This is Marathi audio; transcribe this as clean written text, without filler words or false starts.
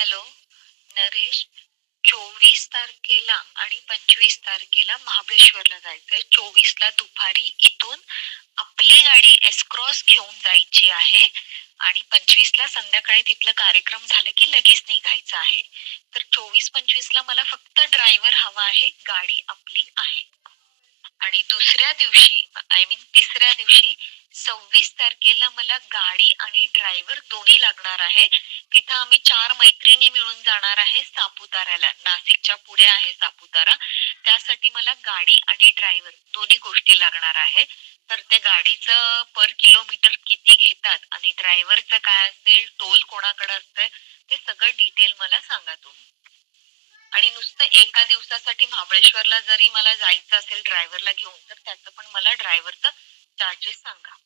हॅलो, नरेश. 24 तारखेला आणि 25 तारखेला महाबळेश्वरला जायचंय. 24ला दुपारी इथून आपली गाडी एसक्रॉस घेऊन जायची आहे आणि 25ला संध्याकाळी तिथलं कार्यक्रम झालं की लगेच निघायचं आहे. तर 24-25ला मला फक्त ड्रायव्हर हवा आहे. गाडी आपली आहे. आणि दुसऱ्या दिवशी तिसऱ्या दिवशी 26 तारखेला मला गाडी आणि ड्रायव्हर दोन्ही लागणार आहे. तिथं आम्ही 4 मैत्रिणी मिळून जाणार आहे सापुताऱ्याला. नाशिकच्या पुढे आहे सापुतारा. त्यासाठी मला गाडी आणि ड्रायव्हर दोन्ही गोष्टी लागणार आहे. तर त्या गाडीचं पर किलोमीटर किती घेतात आणि ड्रायव्हरचं काय असेल, टोल कोणाकडे असतंय, ते सगळं डिटेल मला सांगा तुम्ही. आणि नुसतं एका दिवसासाठी महाबळेश्वरला जरी मला जायचं असेल ड्रायव्हरला घेऊन, तर त्याचं पण मला ड्रायव्हरचं चार्जेस सांगा.